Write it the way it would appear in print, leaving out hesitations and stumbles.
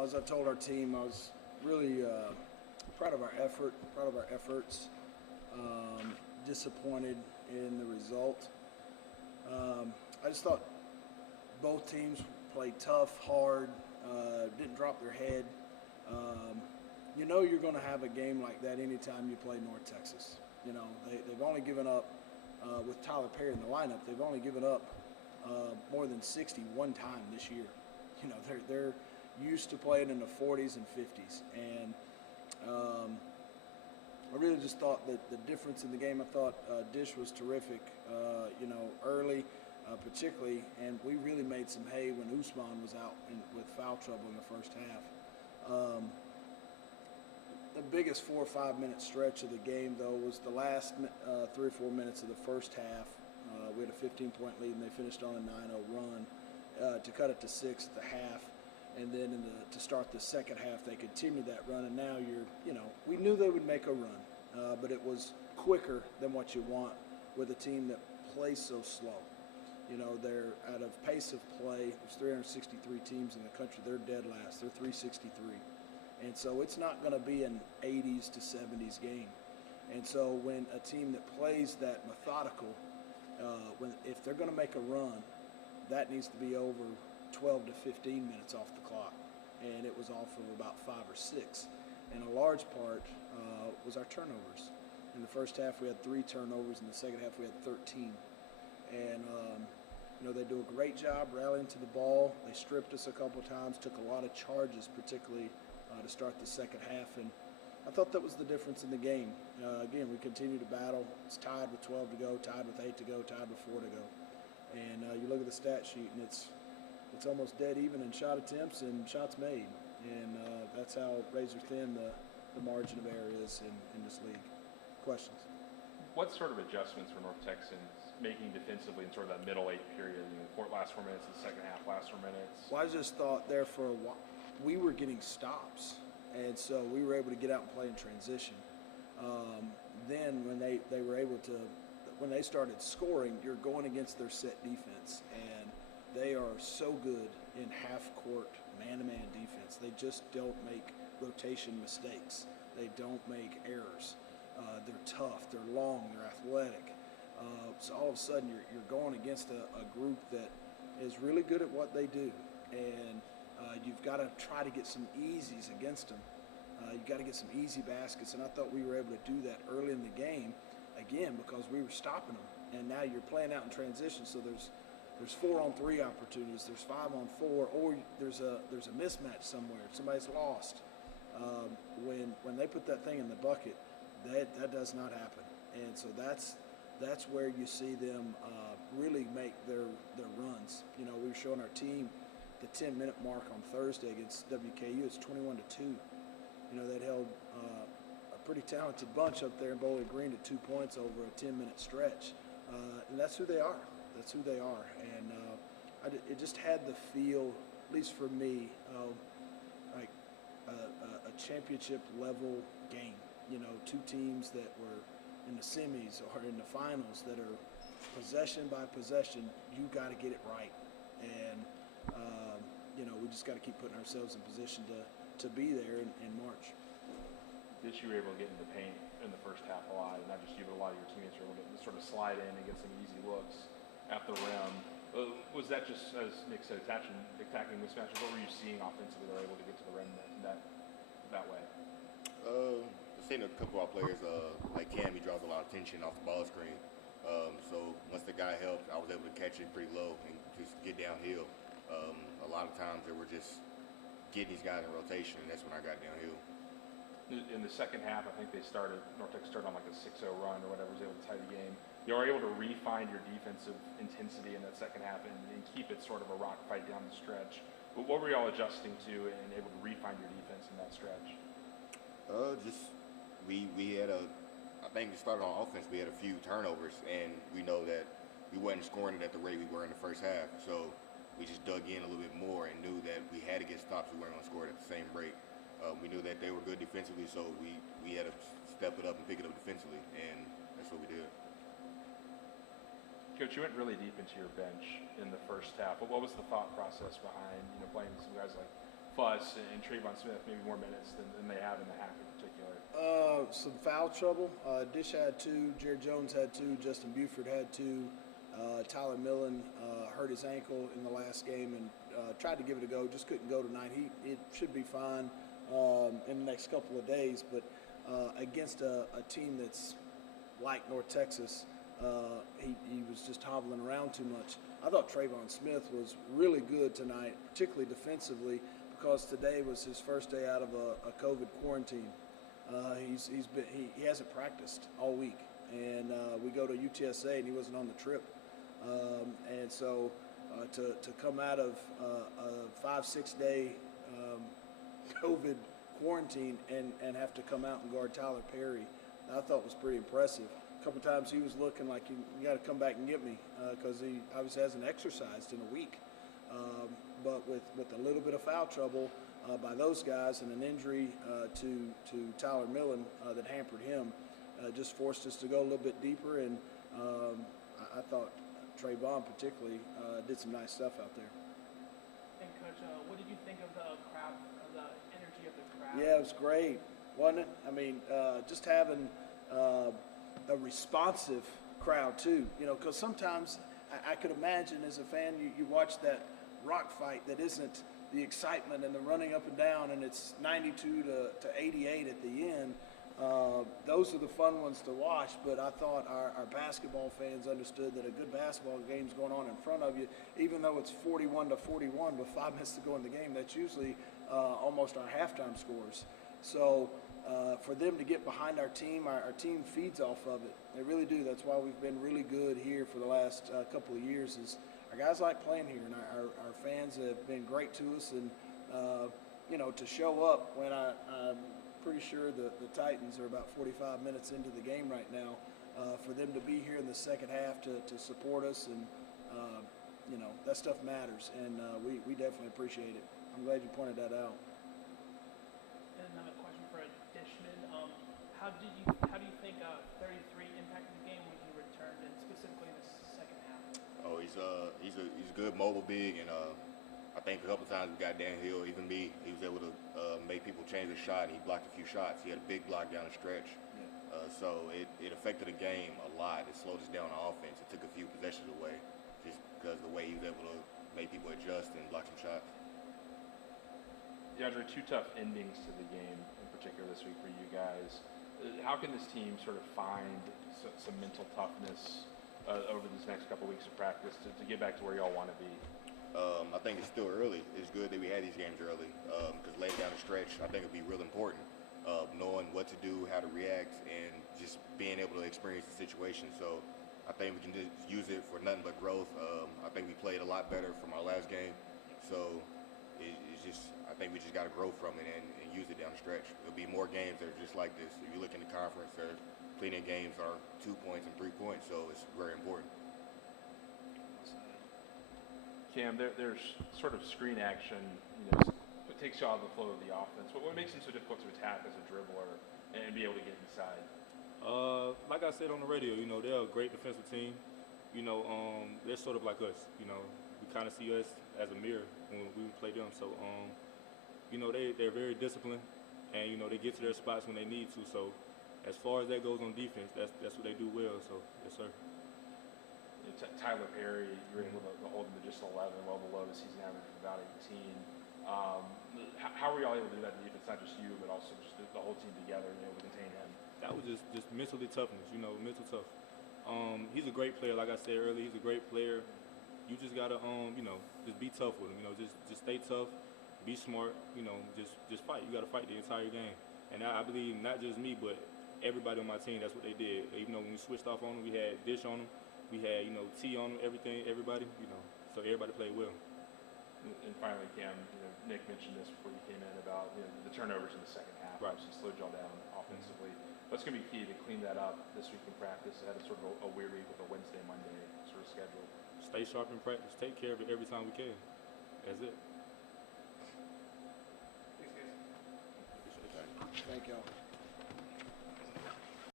as I told our team, I was really proud of our efforts. Disappointed in the result. I just thought both teams played tough, hard, didn't drop their head. You're going to have a game like that anytime you play North Texas. They've only given up, with Tyler Perry in the lineup, they've only given up more than 60 one time this year. They're used to playing in the 40s and 50s. And I really just thought that the difference in the game, I thought Dish was terrific, early particularly, and we really made some hay when Usman was out with foul trouble in the first half. The biggest 4 or 5 minute stretch of the game, though, was the last 3 or 4 minutes of the first half. We had a 15-point lead, and they finished on a 9-0 run to cut it to 6 at the half. And then to start the second half, they continued that run, and now we knew they would make a run, but it was quicker than what you want with a team that plays so slow. They're out of pace of play. There's 363 teams in the country. They're dead last. They're 363. And so it's not going to be an 80s to 70s game. And so when a team that plays that methodical, if they're going to make a run, that needs to be over 12 to 15 minutes off the clock. And it was off of about 5 or 6. And a large part was our turnovers. In the first half, we had 3 turnovers. In the second half, we had 13. And, they do a great job rallying to the ball. They stripped us a couple times, took a lot of charges, particularly to start the second half. And I thought that was the difference in the game. Again, we continue to battle. It's tied with 12 to go, tied with 8 to go, tied with 4 to go. And you look at the stat sheet, and it's almost dead even in shot attempts and shots made. And that's how razor thin the margin of error is in this league. Questions? What sort of adjustments were North Texans making defensively in sort of that middle 8 period? Last 4 minutes, the second half, last 4 minutes. Well, I just thought there for a while we were getting stops, and so we were able to get out and play in transition. Then when when they started scoring, you're going against their set defense, and they are so good in half-court man-to-man defense. They just don't make rotation mistakes. They don't make errors. They're tough. They're long. They're athletic. So all of a sudden, you're going against a group that is really good at what they do, and you've got to try to get some easies against them. You've got to get some easy baskets, and I thought we were able to do that early in the game, again, because we were stopping them. And now you're playing out in transition, so there's 4-on-3 opportunities, there's 5-on-4, or there's a mismatch somewhere. Somebody's lost. When they put that thing in the bucket, that does not happen. And so that's where you see them really make their runs. We were showing our team the 10-minute mark on Thursday against WKU. It's 21-2. They'd held a pretty talented bunch up there in Bowling Green to 2 points over a 10-minute stretch. And that's who they are. That's who they are. And it just had the feel, at least for me, like a championship level game. 2 teams that were in the semis or in the finals that are possession by possession. You got to get it right. And, we just got to keep putting ourselves in position to be there in March. You were able to get into the paint in the first half a lot, and not just you, but a lot of your teammates were able to sort of slide in and get some easy looks at the rim. Was that just, as Nick said, attacking mismatches? What were you seeing offensively that were able to get to the rim that way? I've seen a couple of our players, like Cam, he draws a lot of tension off the ball screen. So once the guy helped, I was able to catch it pretty low and just get downhill. A lot of times they were just getting these guys in rotation, and that's when I got downhill. In the second half, I think North Texas started on like a 6-0 run or whatever, was able to tie the game. You were able to refine your defensive intensity in that second half and keep it sort of a rock fight down the stretch. But what were y'all adjusting to and able to refine your defense in that stretch? We had I think we started on offense, we had a few turnovers, and we know that we wasn't scoring it at the rate we were in the first half. So we just dug in a little bit more and knew that we had to get stops. We weren't going to score it at the same rate. We knew that they were good defensively, so we had to step it up and pick it up defensively, and that's what we did. Coach, you went really deep into your bench in the first half, but what was the thought process behind playing some guys like fuss and Trayvon Smith maybe more minutes than they have in the half in particular? Some foul trouble. Dish had 2, Jared Jones had 2, Justin Buford had 2. Tyler Millen hurt his ankle in the last game and tried to give it a go, just couldn't go tonight. It should be fine in the next couple of days, but against a team that's like North Texas, he was just hobbling around too much. I thought Trayvon Smith was really good tonight, particularly defensively, because today was his first day out of a COVID quarantine. He hasn't practiced all week, and we go to UTSA and he wasn't on the trip, and so to come out of a 5-6 day COVID quarantine and have to come out and guard Tyler Perry, I thought was pretty impressive. A couple times he was looking like you got to come back and get me because he obviously hasn't exercised in a week. But with a little bit of foul trouble by those guys and an injury to Tyler Millen that hampered him, just forced us to go a little bit deeper. And I thought Trayvon particularly did some nice stuff out there. And Coach, what did you think of the crowd, the energy of the crowd? Yeah, it was great, wasn't it? I mean, just having a responsive crowd too, because sometimes I could imagine as a fan, you watch that rock fight that isn't the excitement and the running up and down, and it's 92 to 88 at the end. Those are the fun ones to watch, but I thought our basketball fans understood that a good basketball game's going on in front of you, even though it's 41 to 41 with 5 minutes to go in the game. That's usually almost our halftime scores. So for them to get behind our team feeds off of it. They really do. That's why we've been really good here for the last couple of years. Is our guys like playing here, and our fans have been great to us. And to show up when I'm pretty sure the Titans are about 45 minutes into the game right now. For them to be here in the second half to support us, and that stuff matters, and we definitely appreciate it. I'm glad you pointed that out. And another question for Dishman. How do you think 33 impacted the game when he returned, and specifically in the second half? Oh, he's a good mobile big, and I think a couple times we got downhill. Even me, he was able to make people change their shot, and he blocked a few shots. He had a big block down the stretch. Yeah. So it affected the game a lot. It slowed us down on offense. It took a few possessions away just because of the way he was able to make people adjust and block some shots. DeAndre, 2 tough endings to the game in particular this week for you guys. How can this team sort of find some mental toughness over these next couple weeks of practice to get back to where y'all want to be? I think it's still early. It's good that we had these games early because laying down the stretch, I think, would be real important. Knowing what to do, how to react, and just being able to experience the situation. So I think we can just use it for nothing but growth. I think we played a lot better from our last game. So it's just, I think we just got to grow from it and use it down the stretch. There'll be more games that are just like this. If you look in the conference, there's plenty of games that are 2 points and 3 points, so it's very important. Cam, there's sort of screen action, it takes you out of the flow of the offense. What makes him so difficult to attack as a dribbler and be able to get inside? Like I said on the radio, they're a great defensive team. They're sort of like us. We kind of see us as a mirror when we play them. So, they're very disciplined, and they get to their spots when they need to. So, as far as that goes on defense, that's what they do well. So, yes, sir. Tyler Perry, you were able to hold him to just 11, well below the season average of about 18. How were y'all able to do that in defense? Not just you, but also just the whole team together, able to contain him. That was just mentally toughness, mental tough. He's a great player, like I said earlier. He's a great player. You just gotta, just be tough with him. Just stay tough, be smart. Just fight. You gotta fight the entire game. And I believe not just me, but everybody on my team. That's what they did. Even though when we switched off on them, we had Dish on them, we had T on them, everybody. So everybody played well. And finally, Cam, Nick mentioned this before you came in about the turnovers in the second half. Right. Obviously slowed y'all down offensively. What's going to be key to clean that up this week in practice? It had a sort of a weird week with a Wednesday, Monday sort of schedule. Stay sharp in practice. Take care of it every time we can. That's it. Thanks, guys. Thank y'all.